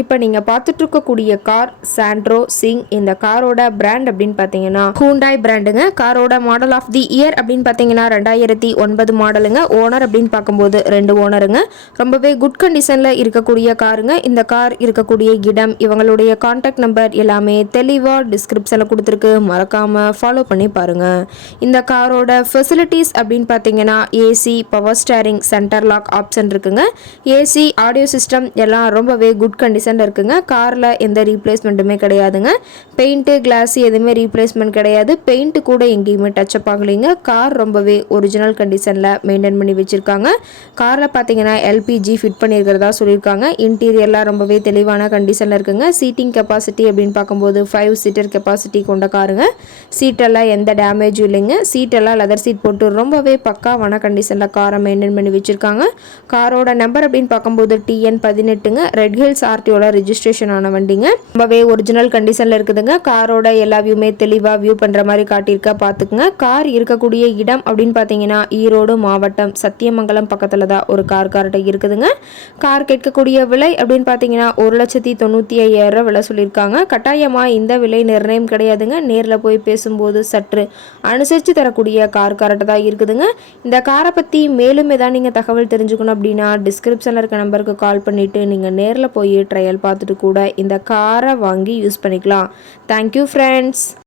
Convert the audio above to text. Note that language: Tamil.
இப்போ நீங்கள் பார்த்துட்டு இருக்கக்கூடிய கார் சாண்ட்ரோ சிங் இந்த காரோட பிராண்ட் அப்படின்னு பார்த்தீங்கன்னா ஹூண்டாய் பிராண்டுங்க காரோட மாடல் ஆஃப் தி இயர் அப்படின்னு பார்த்தீங்கன்னா ரெண்டாயிரத்தி ஒன்பது மாடலுங்க ஓனர் அப்படின்னு பார்க்கும்போது ரெண்டு ஓனருங்க ரொம்பவே குட் கண்டிஷனில் இருக்கக்கூடிய காருங்க இந்த கார் இருக்கக்கூடிய இடம் இவங்களுடைய கான்டாக்ட் நம்பர் எல்லாமே தெளிவாக டிஸ்கிரிப்ஷனில் கொடுத்துருக்கு. மறக்காமல் ஃபாலோ பண்ணி பாருங்கள் இந்த காரோட ஃபெசிலிட்டிஸ் அப்படின்னு பார்த்தீங்கன்னா AC power steering center lock option இருக்குங்க. ஏசி ஆடியோ சிஸ்டம் எல்லாம் ரொம்பவே குட் கண்டிஷன் இருக்குங்க. காரில் எந்த ரீப்ளேஸ்மெண்ட்டுமே கிடையாதுங்க. பெயிண்ட்டு கிளாஸ் எதுவுமே ரீப்ளேஸ்மெண்ட் கிடையாது. பெயிண்ட்டு கூட எங்கேயுமே டச்சப் ஆகலைங்க. கார் ரொம்பவே ஒரிஜினல் கண்டிஷனில் மெயின்டைன் பண்ணி வச்சுருக்காங்க. காரில் பார்த்தீங்கன்னா எல்பிஜி ஃபிட் பண்ணியிருக்கிறதா சொல்லியிருக்காங்க. இன்டீரியர்லாம் ரொம்பவே தெளிவான கண்டிஷனில் இருக்குங்க. சீட்டிங் கெப்பாசிட்டி அப்படின்னு பார்க்கும்போது ஃபைவ் சீட்டர் கெப்பாசிட்டி கொண்ட காருங்க சீட்டெல்லாம் எந்த டேமேஜும் இல்லைங்க. சீட்டெல்லாம் லெதர் சீட் போட்டு ரொம்பவே பக்காவான கண்டிஷனில் காரை மெயின்டைன் பண்ணி வச்சுருக்காங்க. காரோட நம்பர் அப்படின்னு பார்க்கும்போது டிஎன் பதினெட்டுங்க. ரெட் ஹில்ஸ் ஆர்டி ஆர்டிஓட ரிஜிஸ்ட்ரேஷன் ஆன வண்டிங்க. ரொம்பவே ஒரிஜினல் கண்டிஷனில் இருக்குதுங்க. காரோட எல்லா வியூமே தெளிவாக வியூ பண்ணுற மாதிரி காட்டியிருக்கா பார்த்துக்குங்க கார் இருக்கக்கூடிய இடம் அப்படின்னு பார்த்தீங்கன்னா ஈரோடு மாவட்டம் சத்தியமங்கலம் பக்கத்தில் தான் ஒரு கார் கார்ட்ட இருக்குதுங்க. கார் கேட்கக்கூடிய விலை அப்படின்னு பார்த்தீங்கன்னா ஒரு லட்சத்தி தொண்ணூற்றி ஐயாயிரம் விலை சொல்லியிருக்காங்க. கட்டாயமாக இந்த விலை நிர்ணயம் கிடையாதுங்க. நேரில் போய் பேசும்போது சற்று அனுசரித்து தரக்கூடிய கார் கார்ட்ட தான் இருக்குதுங்க. இந்த காரை பற்றி மேலும் ஏதாவது நீங்கள் தகவல் தெரிஞ்சுக்கணும் அப்படின்னா டிஸ்கிரிப்ஷனில் இருக்க நம்பருக்கு கால் பண்ணிவிட்டு நீங்கள் நேரில் போய் ட்ரை ட்ரையல் பார்த்துட்டு கூட இந்த காரை வாங்கி யூஸ் பண்ணிக்கலாம். Thank you friends